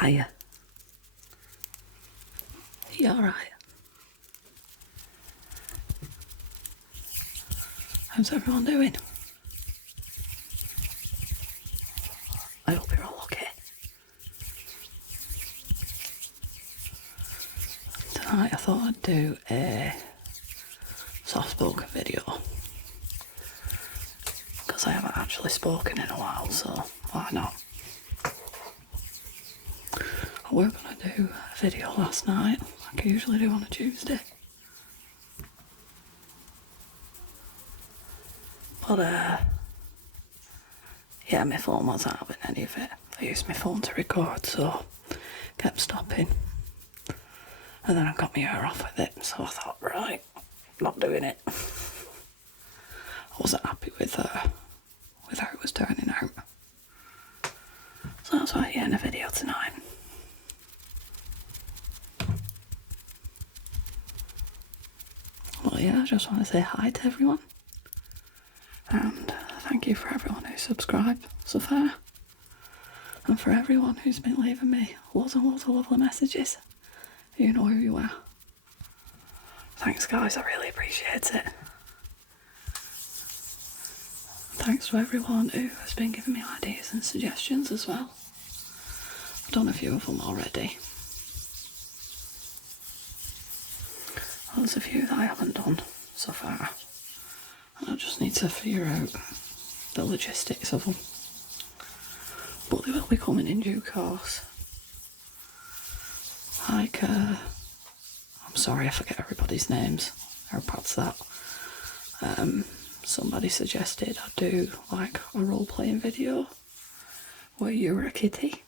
Hiya. You alright? How's everyone doing? I hope you're all okay. Tonight I thought I'd do a soft-spoken video because I haven't actually spoken in a while, so why not? I were going to do a video last night, like I usually do on a Tuesday. But, yeah, my phone wasn't having any of it. I used my phone to record, so kept stopping. And then I got my ear off with it, so I thought, right, not doing it. I wasn't happy with how it was turning out. So that's why you're in a video tonight. Well, yeah, I just want to say hi to everyone. And thank you for everyone who's subscribed so far. And for everyone who's been leaving me loads and loads of lovely messages. You know who you are. Thanks guys, I really appreciate it. Thanks to everyone who has been giving me ideas and suggestions as well. I've done a few of them already. There's a few that I haven't done so far. I just need to figure out the logistics of them. But they will be coming in due course. Like, I'm sorry I forget everybody's names. How bad's that? Somebody suggested I do like a role-playing video where you were a kitty.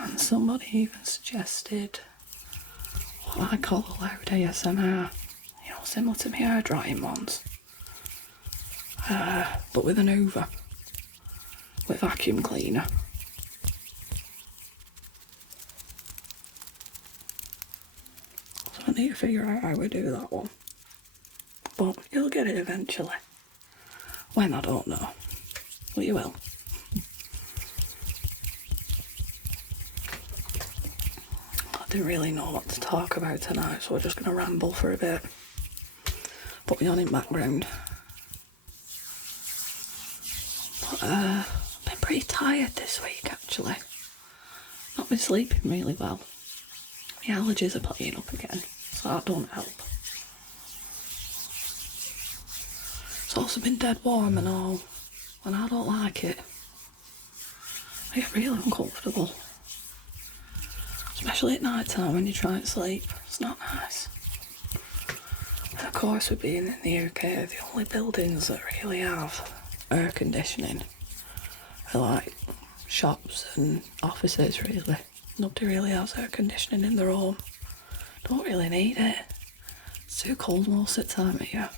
And somebody even suggested what I call a loud ASMR. You know, similar to my hair drying ones. But with an Hoover. With vacuum cleaner. So I need to figure out how we do that one. But you'll get it eventually. When, I don't know. But you will. I didn't really know what to talk about tonight, so we're just going to ramble for a bit. Put me on in background. But, I've been pretty tired this week, actually. Not been sleeping really well. My allergies are playing up again, so that don't help. It's also been dead warm and all, and I don't like it. I get really uncomfortable. Especially at night time when you try and sleep. It's not nice. And of course, with being in the UK, the only buildings that really have air conditioning are like shops and offices, really. Nobody really has air conditioning in their home. Don't really need it. It's too cold most of the time of year.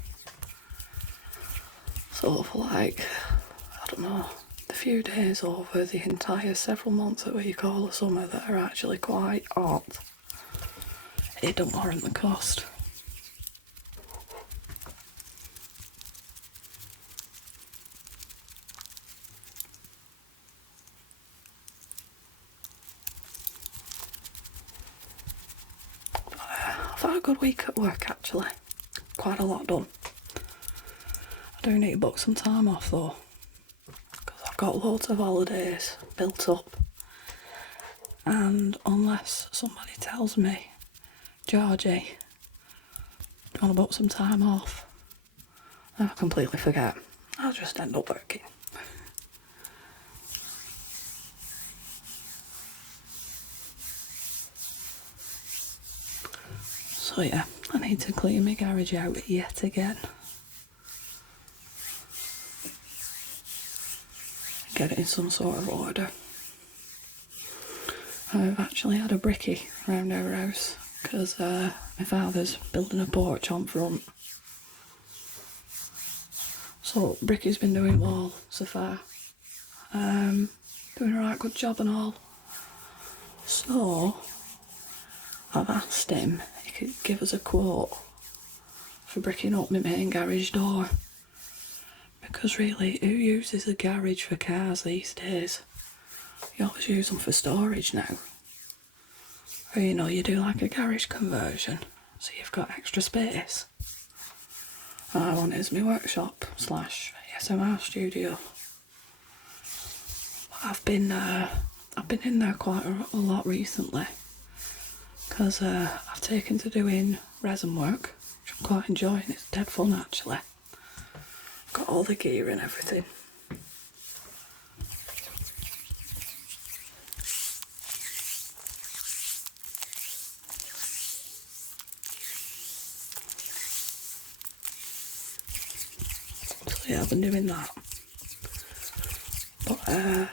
So for like, I don't know, the few days over the entire several months that we call the summer that are actually quite hot, it don't warrant the cost. I've had a good week at work actually. Quite a lot done. I do need to book some time off though, because I've got loads of holidays built up, and unless somebody tells me, Georgie, do you want to book some time off? I completely forget. I'll just end up working. So yeah, I need to clean my garage out yet again. Get it in some sort of order. I've actually had a brickie around our house because my father's building a porch on front. So Brickie's been doing well so far. Doing a right good job and all. So I've asked him if he could give us a quote for bricking up my main garage door. Because really, who uses a garage for cars these days? you always use them for storage now. Or, you know, you do like a garage conversion, so you've got extra space. I want it as my workshop / ASMR studio. I've been in there quite a lot recently, because I've taken to doing resin work, which I'm quite enjoying. It's dead fun actually. I've got all the gear and everything. So yeah, I've been doing that. But I'm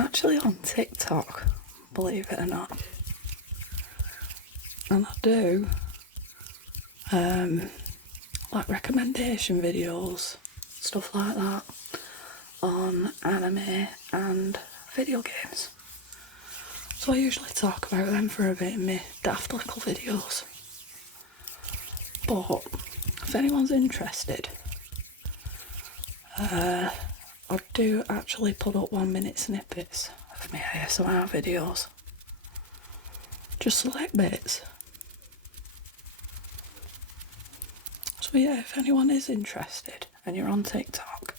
actually on TikTok, believe it or not. And I do like recommendation videos, stuff like that, on anime and video games. So I usually talk about them for a bit in my daft little videos. But if anyone's interested, I do actually put up 1 minute snippets of my ASMR videos. Just select bits. So yeah, if anyone is interested and you're on TikTok,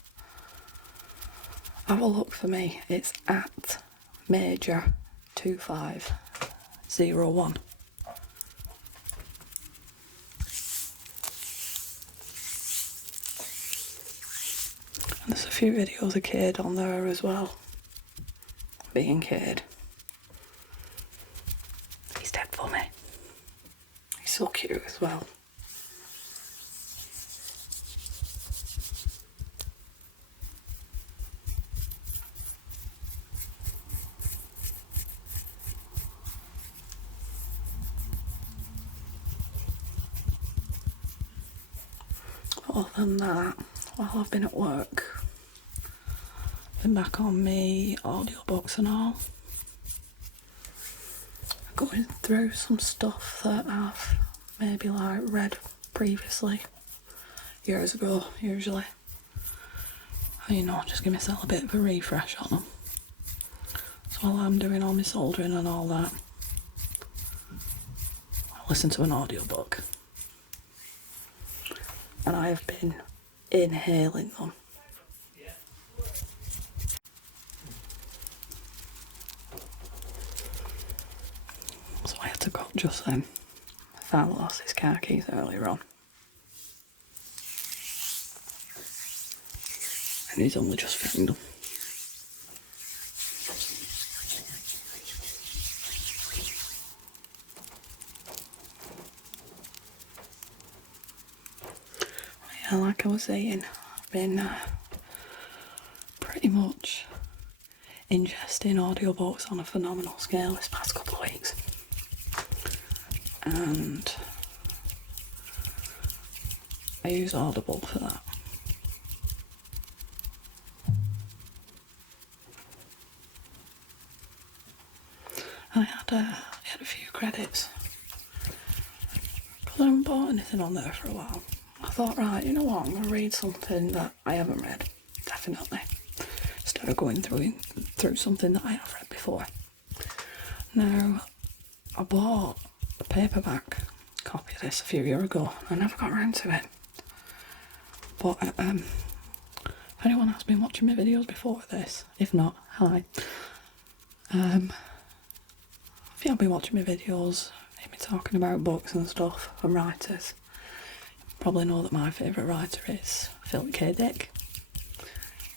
have a look for me. It's at Major2501. And there's a few videos of Cade on there as well. Being Cade. He's dead funny. He's so cute as well. Other than that, while I've been at work, been back on me audiobooks and all, going through some stuff that I've maybe like read previously, years ago usually. And, you know, just give myself a bit of a refresh on them. So while I'm doing all my soldering and all that, I listen to an audiobook. And I have been inhaling them. So I had to go just then. Father lost his car keys earlier on. And he's only just found them. Yeah, like I was saying, I've been pretty much ingesting audiobooks on a phenomenal scale this past couple of weeks. And I use Audible for that. I had a few credits, because I haven't bought anything on there for a while. I thought, right, you know what, I'm going to read something that I haven't read, definitely, instead of going through something that I have read before. Now, I bought a paperback copy of this a few years ago, and I never got around to it. But if anyone has been watching my videos before this, if not, hi. If you have been watching my videos, hear me talking about books and stuff and writers, probably know that my favourite writer is Philip K. Dick.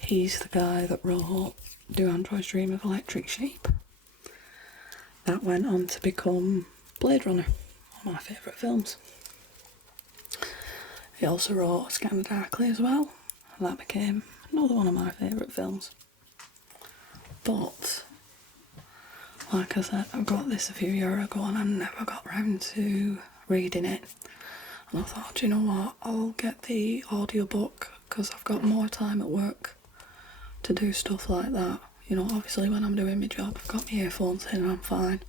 He's the guy that wrote Do Androids Dream of Electric Sheep? That went on to become Blade Runner, one of my favourite films. He also wrote Scanner Darkly as well, and that became another one of my favourite films. But, like I said, I got this a few years ago and I never got round to reading it. And I thought, do you know what, I'll get the audiobook, because I've got more time at work to do stuff like that. You know, obviously when I'm doing my job, I've got my earphones in and I'm fine.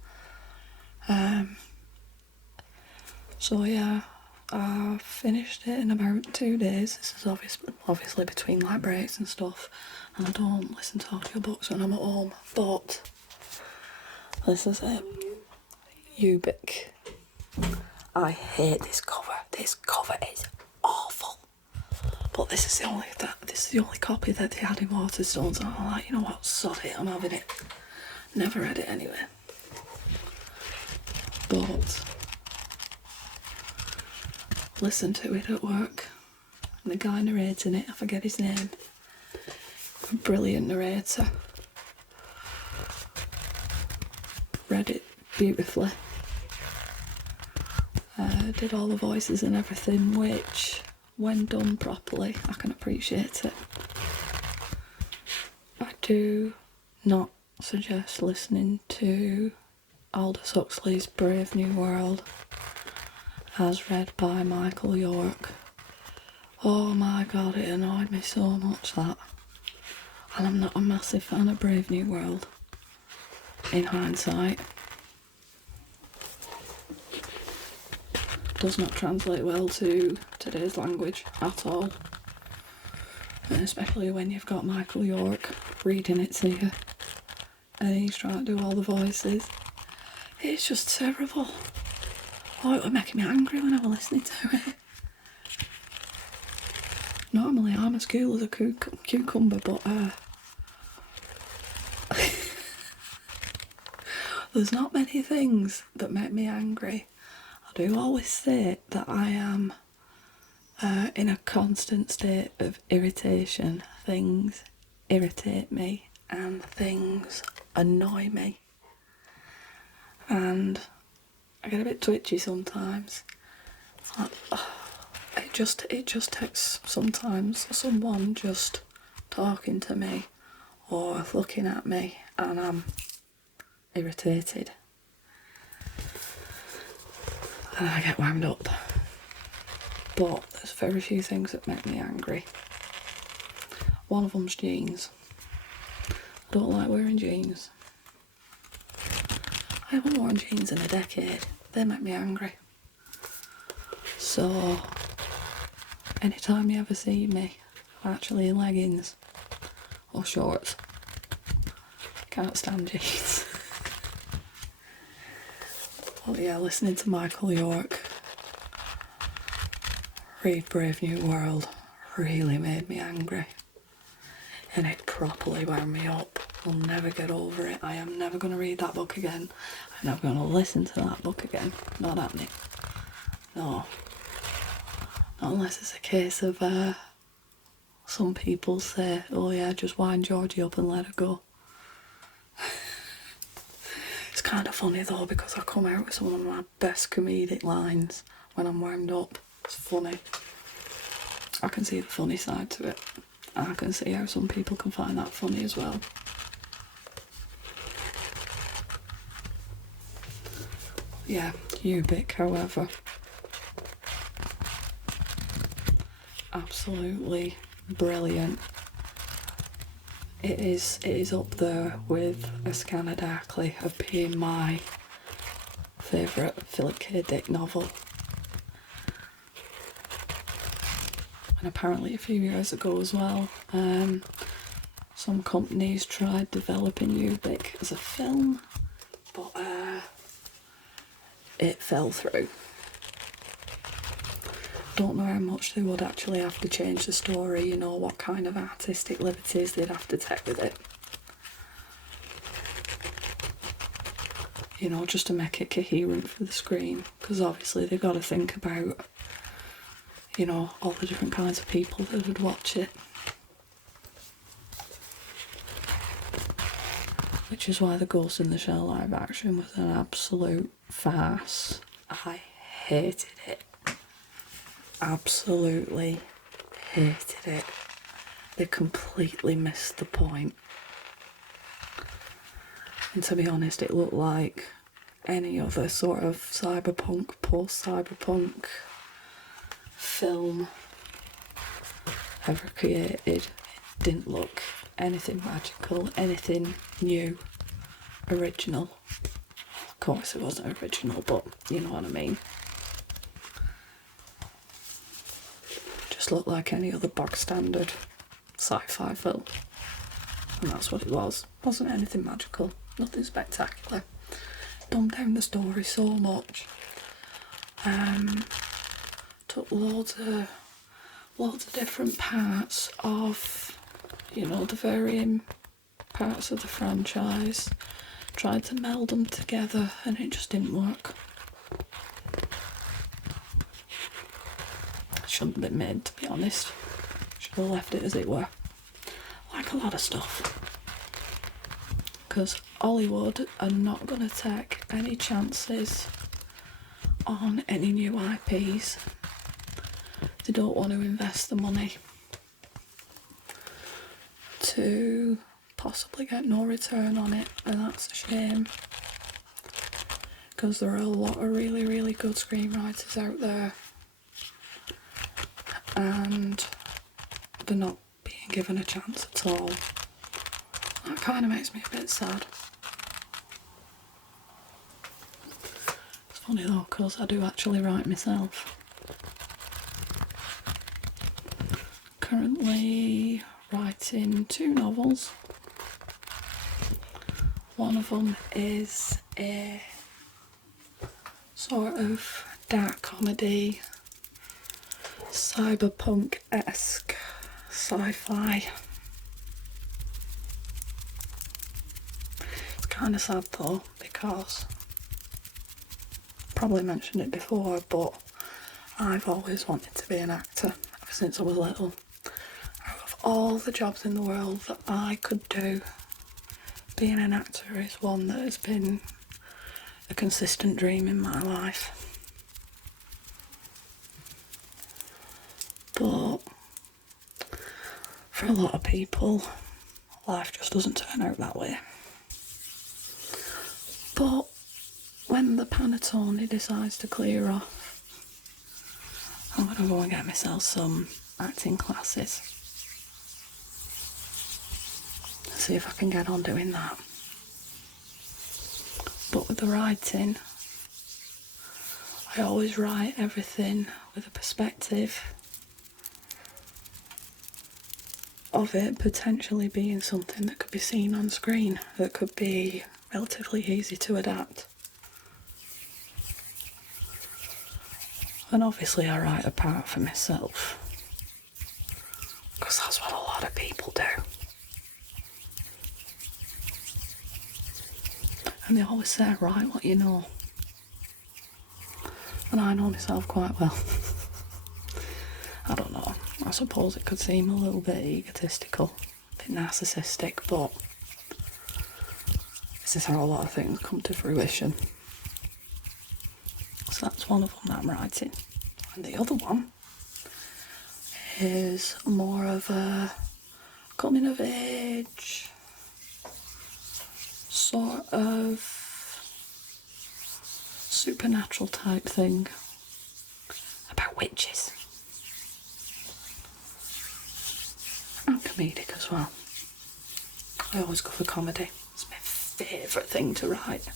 So yeah, I finished it in about 2 days. This is obviously between like breaks and stuff, and I don't listen to audiobooks when I'm at home, but this is it. Ubik. I hate this cover. This cover is awful. But this is the only copy that they had in Waterstones, and I'm like, you know what, sod it, I'm having it. Never read it anyway. But listen to it at work. And the guy narrating it, I forget his name. A brilliant narrator. Read it beautifully. Did all the voices and everything, which, when done properly, I can appreciate it. I do not suggest listening to Aldous Huxley's Brave New World as read by Michael York. Oh my god, it annoyed me so much, that. And I'm not a massive fan of Brave New World, in hindsight. Does not translate well to today's language at all. And especially when you've got Michael York reading it to you and he's trying to do all the voices. It's just terrible. Oh, it was making me angry when I was listening to it. Normally I'm as cool as a cucumber, but there's not many things that make me angry. I do always say that I am in a constant state of irritation. Things irritate me and things annoy me. And I get a bit twitchy sometimes. It's like, it just takes sometimes someone just talking to me or looking at me and I'm irritated. And I get wound up. But there's very few things that make me angry. One of them's jeans. I don't like wearing jeans. I haven't worn jeans in a decade. They make me angry. So, anytime you ever see me actually in leggings or shorts, I can't stand jeans. But yeah, listening to Michael York read Brave New World really made me angry. And it properly wound me up. I'll never get over it. I am never going to read that book again. I'm never going to listen to that book again. Not happening. No. Not unless it's a case of some people say, oh yeah, just wind Georgie up and let her go. It's kind of funny though, because I come out with some of my best comedic lines when I'm wound up. It's funny. I can see the funny side to it. I can see how some people can find that funny as well. Yeah, Ubik, however, absolutely brilliant. It is up there with A Scanner Darkly of being my favourite Philip K. Dick novel. And apparently a few years ago as well, some companies tried developing Ubik as a film, but it fell through. Don't know how much they would actually have to change the story, you know, what kind of artistic liberties they'd have to take with it. You know, just to make it coherent for the screen, because obviously they've got to think about, you know, all the different kinds of people that would watch it. Which is why the Ghost in the Shell live action was an absolute farce. I hated it. Absolutely hated it. They completely missed the point. And to be honest, it looked like any other sort of cyberpunk, post-cyberpunk film ever created. It didn't look anything magical, anything new, original. Of course it wasn't original, but you know what I mean. just looked like any other bog standard sci-fi film. And that's what it was. Wasn't anything magical, nothing spectacular. Dumbed down the story so much. Took loads of different parts of, you know, the varying parts of the franchise, tried to meld them together, and it just didn't work. It shouldn't have been made, to be honest. Should have left it as it were. Like a lot of stuff. Because Hollywood are not going to take any chances on any new IPs. They don't want to invest the money to possibly get no return on it, and that's a shame, because there are a lot of really, really good screenwriters out there and they're not being given a chance at all. That kind of makes me a bit sad. It's funny though, because I do actually write myself. Currently writing 2 novels. One of them is a sort of dark comedy, cyberpunk-esque sci-fi. It's kind of sad though, because I probably mentioned it before, but I've always wanted to be an actor ever since I was little. Out of all the jobs in the world that I could do, being an actor is one that has been a consistent dream in my life. But for a lot of people, life just doesn't turn out that way. But when the panettone decides to clear off, I'm going to go and get myself some acting classes. See if I can get on doing that. But with the writing, I always write everything with a perspective of it potentially being something that could be seen on screen, that could be relatively easy to adapt. And obviously I write a part for myself, because that's what a lot of people do. And they always say, write what you know. And I know myself quite well. I don't know, I suppose it could seem a little bit egotistical, a bit narcissistic, but this is how a lot of things come to fruition. So that's one of them that I'm writing. And the other one is more of a coming of age, sort of supernatural type thing about witches. And comedic as well. I always go for comedy. It's my favourite thing to write.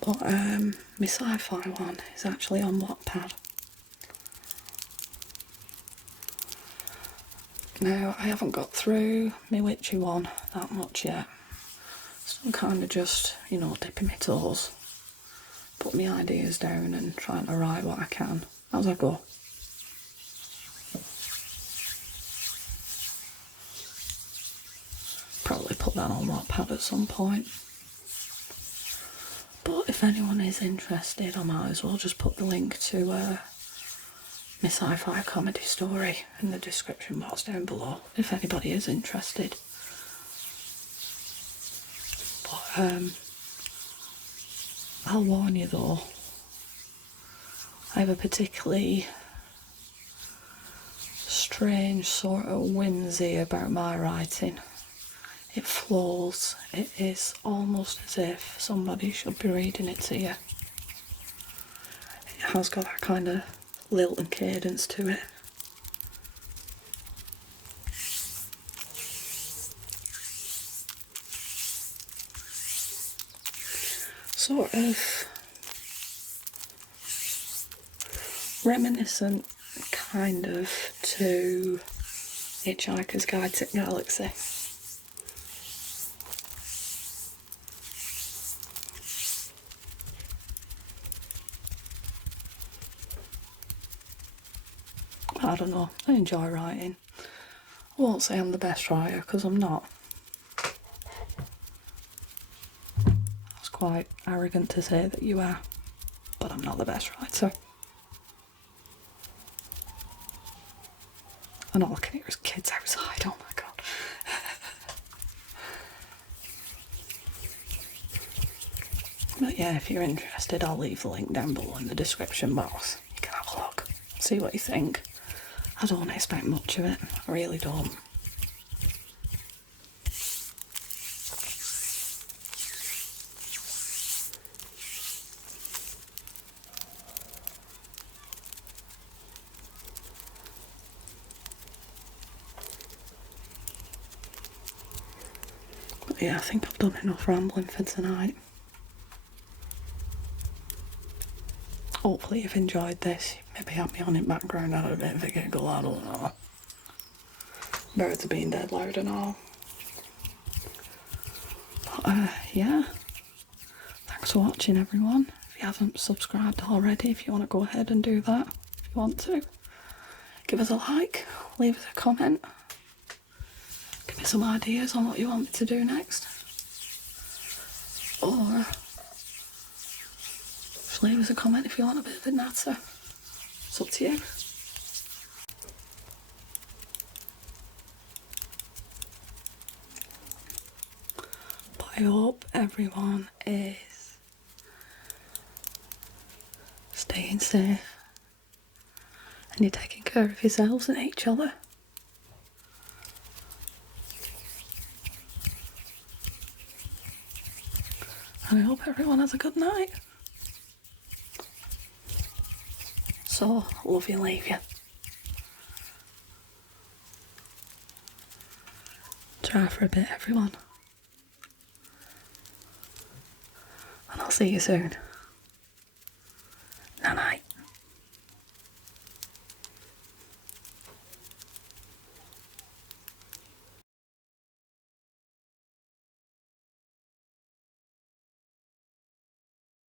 But my sci-fi one is actually on Wattpad. Now, I haven't got through my witchy one that much yet. So I'm kind of just, you know, dipping my toes, put my ideas down and trying to write what I can as I go. Probably put that on Wattpad at some point. But if anyone is interested, I might as well just put the link to my sci-fi comedy story in the description box down below, if anybody is interested. But I'll warn you though, I have a particularly strange sort of whimsy about my writing. It flows. It is almost as if somebody should be reading it to you. It has got that kind of lilt and cadence to it. Sort of reminiscent kind of to Hitchhiker's Guide to the Galaxy. I don't know, I enjoy writing. I won't say I'm the best writer because I'm not. It's quite arrogant to say that you are, but I'm not the best writer. And all I can hear is kids outside, oh my god. But yeah, if you're interested, I'll leave the link down below in the description box. You can have a look, see what you think. I don't expect much of it, I really don't. But yeah, I think I've done enough rambling for tonight. Hopefully you've enjoyed this. Maybe have me on in background, I had a bit of a giggle, I don't know. Birds are being dead loud and all. But yeah, thanks for watching everyone. If you haven't subscribed already, if you want to go ahead and do that, if you want to. Give us a like, leave us a comment. Give me some ideas on what you want me to do next. Or just leave us a comment if you want a bit of a natter. It's up to you. But I hope everyone is staying safe and you're taking care of yourselves and each other. And I hope everyone has a good night. So, love you, leave you. Try for a bit, everyone. And I'll see you soon.